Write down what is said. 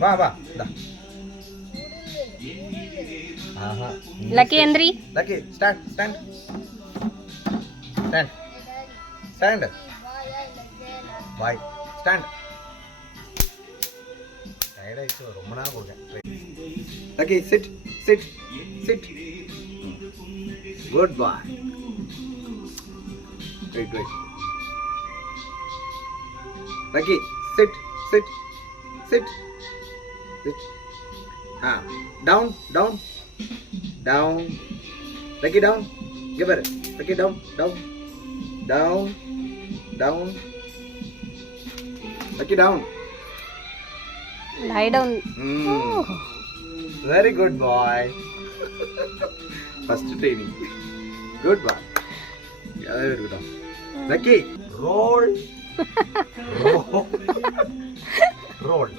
വാ വാ ദാ. ലക്കി എന്ത്രി Lucky stand stand stand stand bye stand ടയർഡായിട്ട് ரொம்ப நேரம் கொடுங்க. Lucky sit sit sit good bye. Wait wait Lucky sit sit sit sit. Down, down, down. Lucky down. Give it. Lucky down, down, down, down. Lucky down. Lie down. Very good boy. First training. Good boy. Yeah, very good. Lucky roll. Roll. Roll.